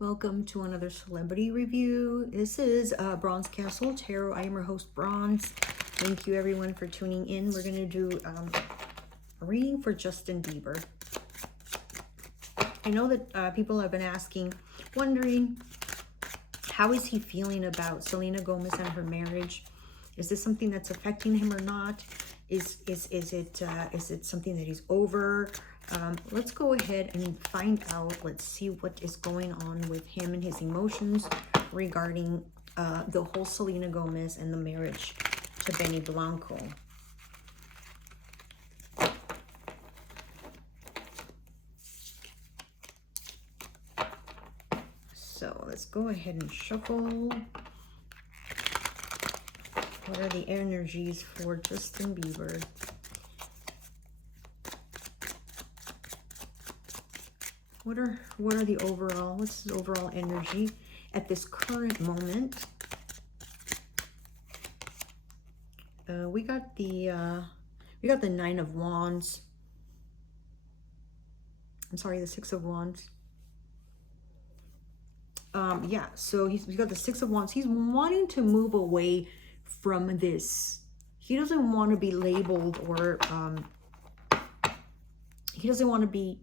Welcome to another celebrity review. This is Bronze Castle Tarot. I am your host, Bronze. Thank you everyone for tuning in. We're going to do a reading for Justin Bieber. I know that people have been asking, wondering, how is he feeling about Selena Gomez and her marriage? Is this something that's affecting him or not? Is it something that he's over? Let's go ahead and find out. Let's see what is going on with him and his emotions regarding the whole Selena Gomez and the marriage to Benny Blanco. So let's go ahead and shuffle. What are the energies for Justin Bieber? What are the overall, what's his overall energy at this current moment? We got the Nine of Wands. I'm sorry, the Six of Wands. Yeah, so he's got the Six of Wands. He's wanting to move away from this. He doesn't want to be labeled, or he doesn't want to be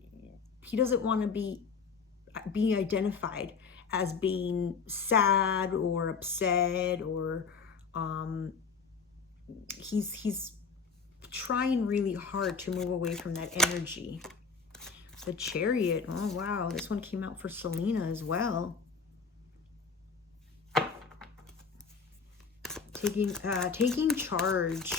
identified as being sad or upset, or he's trying really hard to move away from that energy. The Chariot. Oh wow, this one came out for Selena as well. Taking charge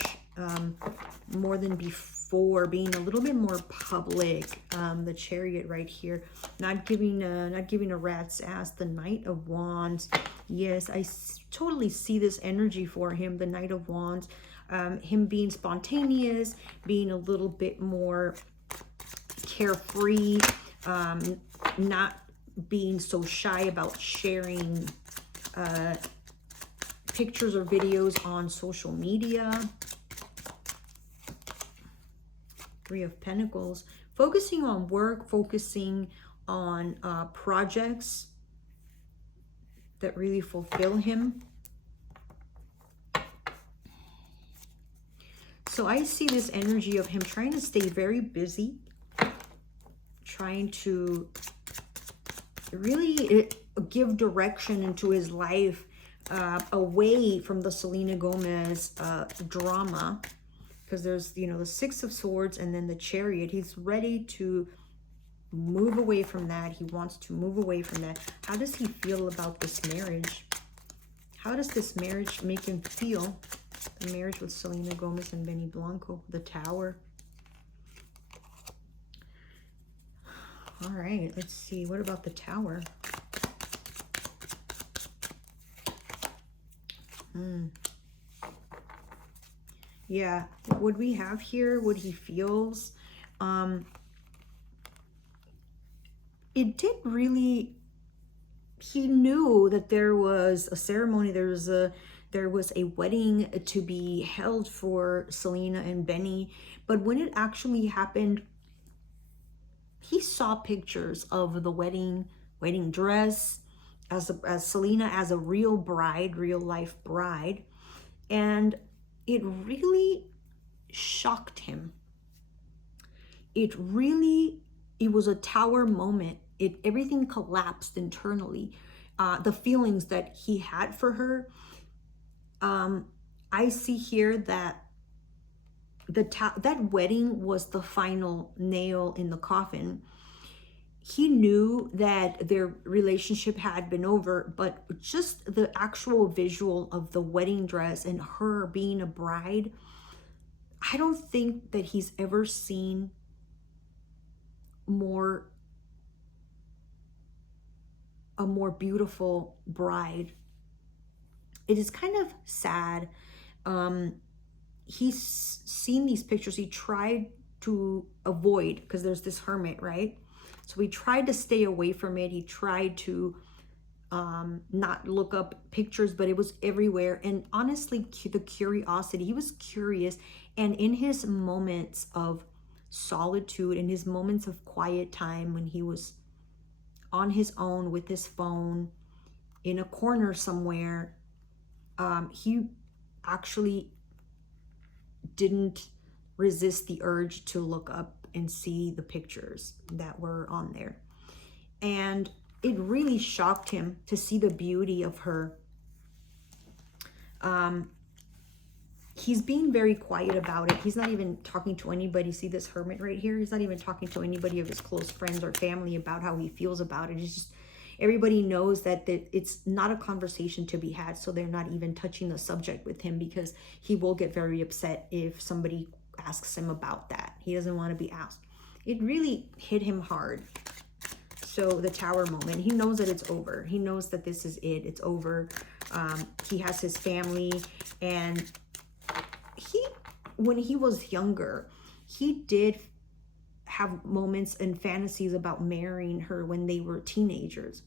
more than before, being a little bit more public. The Chariot right here, not giving a rat's ass. The Knight of Wands. Yes, I totally see this energy for him. The Knight of Wands, him being spontaneous, being a little bit more carefree, not being so shy about sharing pictures or videos on social media. Three of Pentacles, focusing on work, focusing on projects that really fulfill him. So I see this energy of him trying to stay very busy, trying to really give direction into his life, away from the Selena Gomez drama, because there's, you know, the Six of Swords and then the Chariot. He's ready to move away from that. He wants to move away from that. How does he feel about this marriage? How does this marriage make him feel? The marriage with Selena Gomez and Benny Blanco. The Tower. All right, let's see. What about the Tower? Yeah, what we have here, what he feels, it did really, he knew that there was a ceremony, there was a wedding to be held for Selena and Benny, but when it actually happened, he saw pictures of the wedding dress, as Selena as a real bride, real life bride, and it really shocked him. It was a tower moment. Everything collapsed internally. The feelings that he had for her. I see here that that wedding was the final nail in the coffin. He knew that their relationship had been over, but just the actual visual of the wedding dress and her being a bride, I don't think that he's ever seen a more beautiful bride. It is kind of sad. He's seen these pictures. He tried to avoid, because there's this hermit, right? So he tried to stay away from it. He tried to not look up pictures, but it was everywhere. And honestly, the curiosity, he was curious. And in his moments of solitude, in his moments of quiet time, when he was on his own with his phone in a corner somewhere. He actually didn't resist the urge to look up and see the pictures that were on there. And it really shocked him to see the beauty of her. He's being very quiet about it. He's not even talking to anybody. See this hermit right here? He's not even talking to anybody of his close friends or family about how he feels about it. It's just, everybody knows that it's not a conversation to be had, so they're not even touching the subject with him, because he will get very upset if somebody asks him about that. He doesn't want to be asked. It really hit him hard. So the Tower moment, he knows that it's over. He knows that this is it. It's over. He has his family, and when he was younger, he did have moments and fantasies about marrying her when they were teenagers,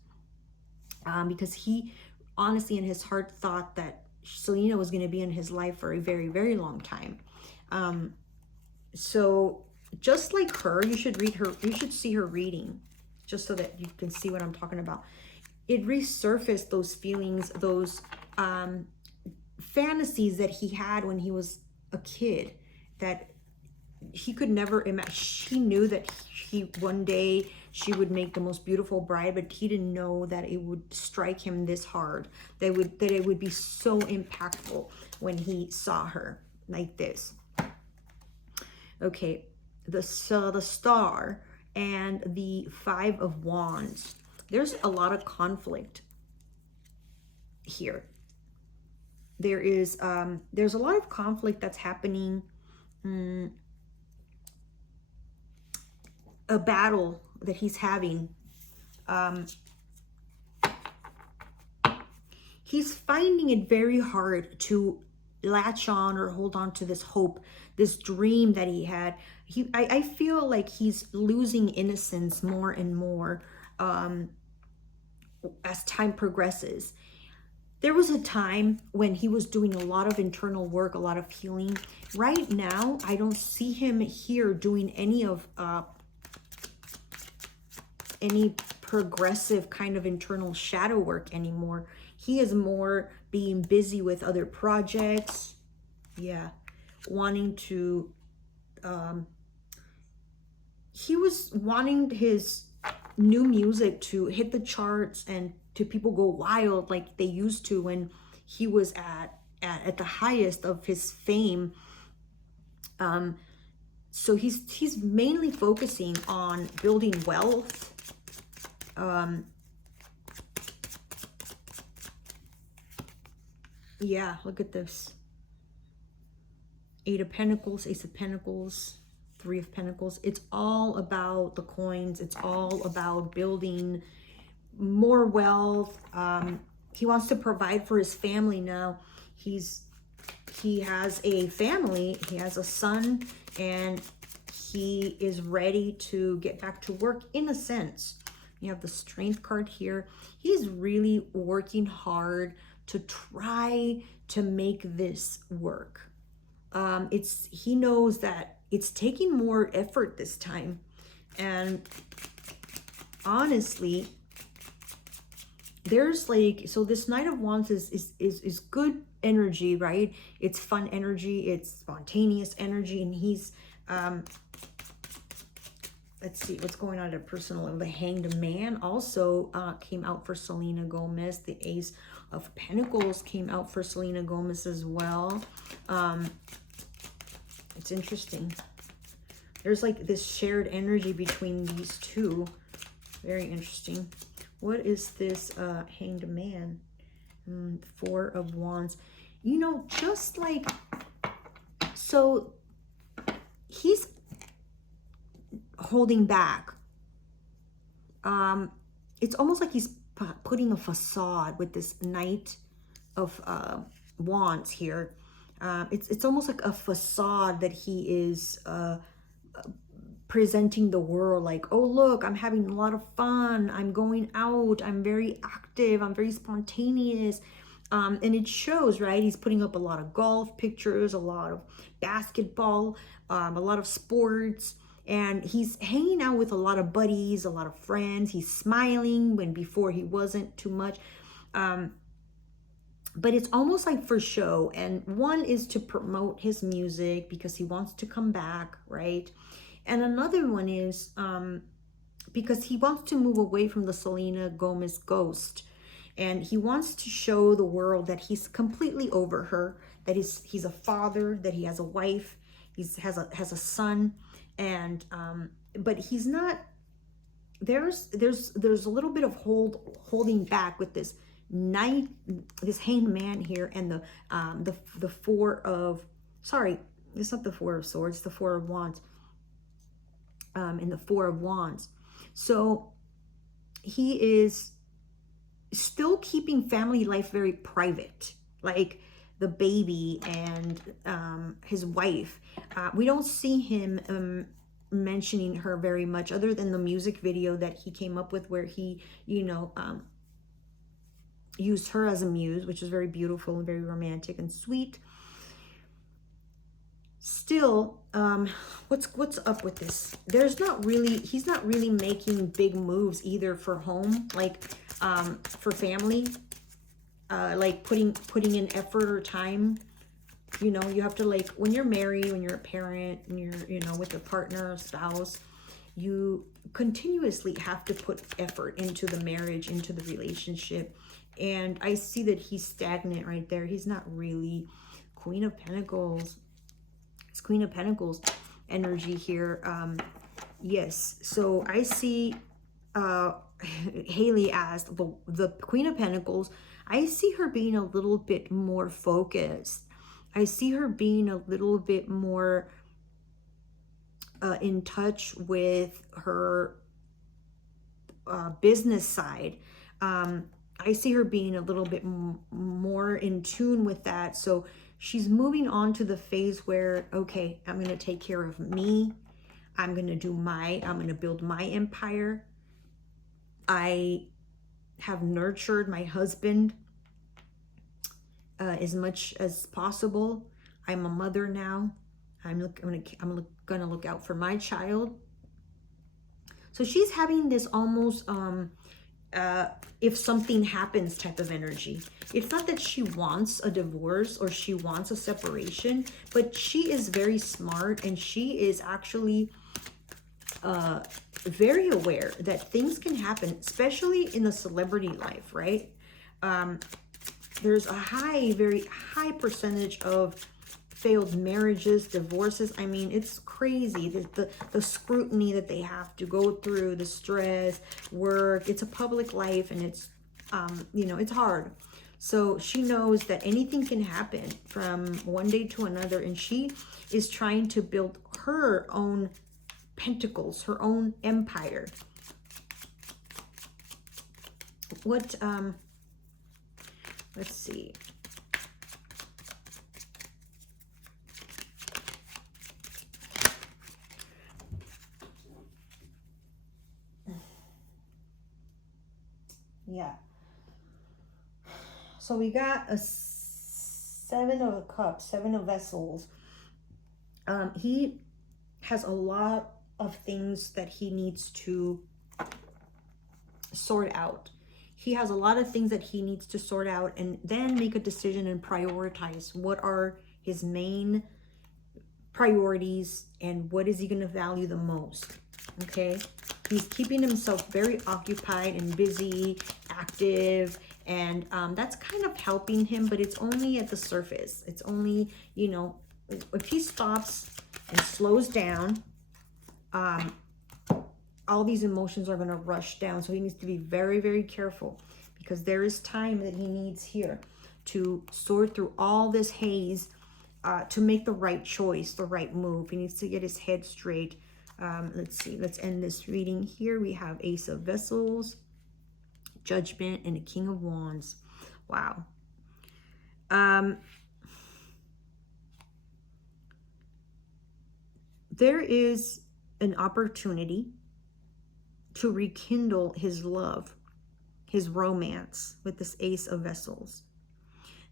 because he honestly in his heart thought that Selena was going to be in his life for a very, very long time. So just like her, you should read her, you should see her reading, just so that you can see what I'm talking about. It resurfaced those feelings, those fantasies that he had when he was a kid, that he could never imagine. He knew that one day she would make the most beautiful bride, but he didn't know that it would strike him this hard, that it would be so impactful when he saw her like this. Okay, the Star and the Five of Wands. There's a lot of conflict here. There's a lot of conflict that's happening. A battle that he's having. He's finding it very hard to latch on or hold on to this hope, this dream that he had. I feel like he's losing innocence more and more as time progresses. There was a time when he was doing a lot of internal work, a lot of healing. Right now, I don't see him here doing any progressive kind of internal shadow work anymore. He is more being busy with other projects. Yeah, wanting to, he was wanting his new music to hit the charts and to people go wild like they used to when he was at the highest of his fame. So he's mainly focusing on building wealth. Yeah, look at this. Eight of Pentacles, Ace of Pentacles, Three of Pentacles. It's all about the coins. It's all about building more wealth. He wants to provide for his family now. He has a family. He has a son, and he is ready to get back to work in a sense. You have the Strength card here. He's really working hard to try to make this work. He knows that it's taking more effort this time. And honestly, there's like, so this Knight of Wands is good energy, right? It's fun energy, it's spontaneous energy, and he's let's see what's going on at personal level. The Hanged Man also came out for Selena Gomez. The Ace of Pentacles came out for Selena Gomez as well. It's interesting. There's like this shared energy between these two. Very interesting. What is this Hanged Man? Four of Wands. You know, just like, so he's holding back. It's almost like he's putting a facade with this Knight of Wands here. It's almost like a facade that he is presenting the world, like, oh look, I'm having a lot of fun, I'm going out, I'm very active, I'm very spontaneous. And it shows, right? He's putting up a lot of golf pictures, a lot of basketball, a lot of sports. and he's hanging out with a lot of buddies, a lot of friends. He's smiling when before he wasn't too much. But it's almost like for show. And one is to promote his music because he wants to come back, right? And another one is because he wants to move away from the Selena Gomez ghost. And he wants to show the world that he's completely over her, that he's a father, that he has a wife, has a son, and but he's not. There's a little bit of holding back with this hanged man here, and the four of, sorry, it's not the four of swords, it's the four of wands, and the four of wands. So he is still keeping family life very private, like the baby and his wife. We don't see him mentioning her very much, other than the music video that he came up with, where he, used her as a muse, which is very beautiful and very romantic and sweet. Still, what's up with this? He's not really making big moves either for home, like for family, like putting in effort or time. You have to, like, when you're married, when you're a parent, and you're, with your partner or spouse, you continuously have to put effort into the marriage, into the relationship. And I see that he's stagnant right there. He's not really. Queen of Pentacles. It's Queen of Pentacles energy here. Yes. So I see Haley as the Queen of Pentacles. I see her being a little bit more focused. I see her being a little bit more in touch with her business side. I see her being a little bit more in tune with that. So she's moving on to the phase where, okay, I'm going to take care of me. I'm going to build my empire. I have nurtured my husband as much as possible. I'm a mother now. I'm gonna look out for my child. So she's having this almost if something happens type of energy. It's not that she wants a divorce or she wants a separation, but she is very smart, and she is actually very aware that things can happen, especially in the celebrity life, right? There's a very high percentage of failed marriages, divorces. I mean, it's crazy. The scrutiny that they have to go through, the stress, work. It's a public life, and it's, it's hard. So she knows that anything can happen from one day to another, and she is trying to build her own pentacles, her own empire. Let's see. Yeah. So we got a Seven of Cups, Seven of Vessels. He has a lot of things that he needs to sort out. He has a lot of things that he needs to sort out, and then make a decision and prioritize what are his main priorities and what is he going to value the most. Okay, he's keeping himself very occupied and busy, active, and that's kind of helping him, but it's only at the surface. It's only, if he stops and slows down, all these emotions are going to rush down. So he needs to be very, very careful, because there is time that he needs here to sort through all this haze, to make the right choice, the right move. He needs to get his head straight. Let's see. Let's end this reading here. We have Ace of Vessels, Judgment, and a King of Wands. Wow. There is an opportunity to rekindle his love, his romance with this Ace of Vessels.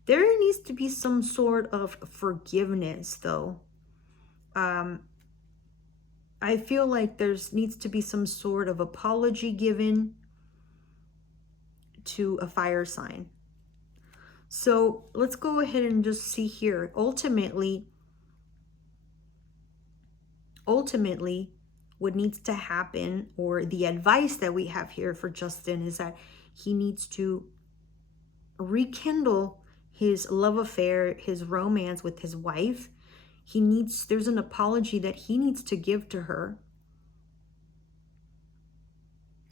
There needs to be some sort of forgiveness, though. I feel like there's needs to be some sort of apology given to a fire sign. So let's go ahead and just see here. Ultimately, what needs to happen, or the advice that we have here for Justin, is that he needs to rekindle his love affair, his romance with his wife. There's an apology that he needs to give to her.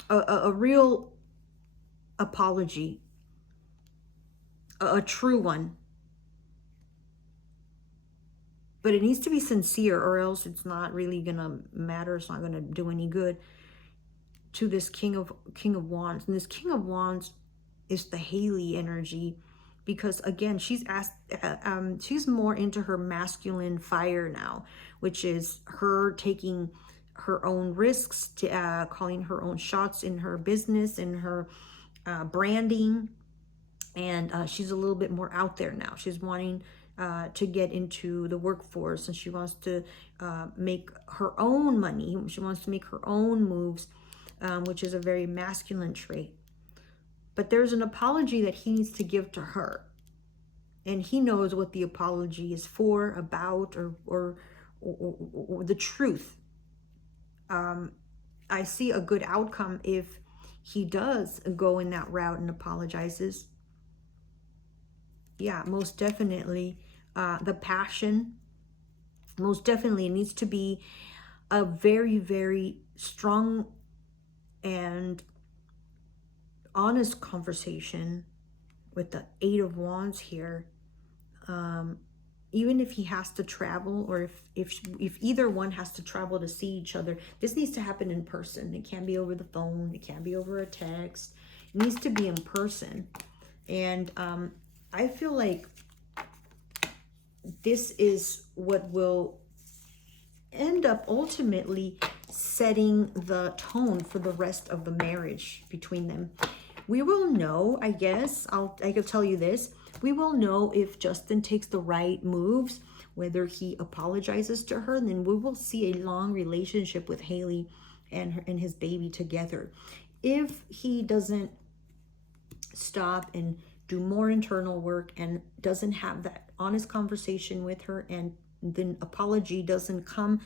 A real apology, a true one. But it needs to be sincere, or else it's not really gonna matter. It's not gonna do any good to this King of Wands. And this King of Wands is the Haley energy, because again, she's more into her masculine fire now, which is her taking her own risks, to calling her own shots in her business, in her branding. And she's a little bit more out there now. She's wanting to get into the workforce, and she wants to make her own money. She wants to make her own moves, which is a very masculine trait. But there's an apology that he needs to give to her. And he knows what the apology is for, about, or the truth. I see a good outcome if he does go in that route and apologizes. Yeah, most definitely. The passion, most definitely, needs to be a very, very strong and honest conversation with the Eight of Wands here. Even if he has to travel, or if either one has to travel to see each other, this needs to happen in person. It can't be over the phone. It can't be over a text. It needs to be in person. And I feel like this is what will end up ultimately setting the tone for the rest of the marriage between them. We will know, I guess, I can tell you this, we will know if Justin takes the right moves, whether he apologizes to her, and then we will see a long relationship with Haley and his baby together. If he doesn't stop and do more internal work and doesn't have that honest conversation with her, and then apology doesn't come,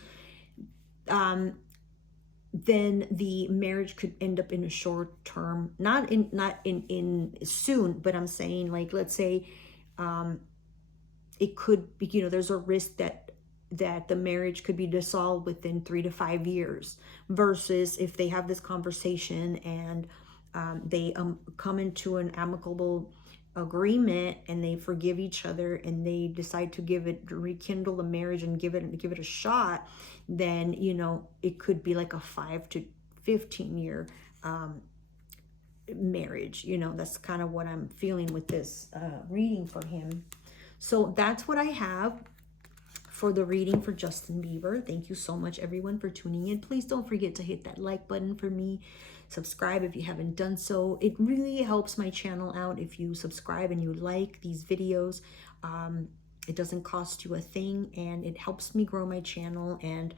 then the marriage could end up in a short term, not in soon, but I'm saying, like, let's say it could be, there's a risk that the marriage could be dissolved within 3 to 5 years, versus if they have this conversation and they come into an amicable agreement and they forgive each other and they decide to rekindle the marriage and give it a shot, then it could be like a 5 to 15 year marriage. That's kind of what I'm feeling with this reading for him. So that's what I have for the reading for Justin Bieber. Thank you so much, everyone, for tuning in. Please don't forget to hit that like button for me. Subscribe if you haven't done so. It really helps my channel out if you subscribe and you like these videos. It doesn't cost you a thing, and it helps me grow my channel, and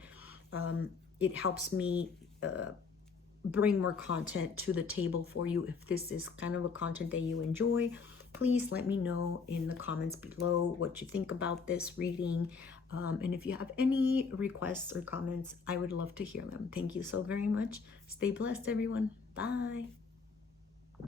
it helps me bring more content to the table for you. If this is kind of a content that you enjoy, please let me know in the comments below what you think about this reading. And if you have any requests or comments, I would love to hear them. Thank you so very much. Stay blessed, everyone. Bye.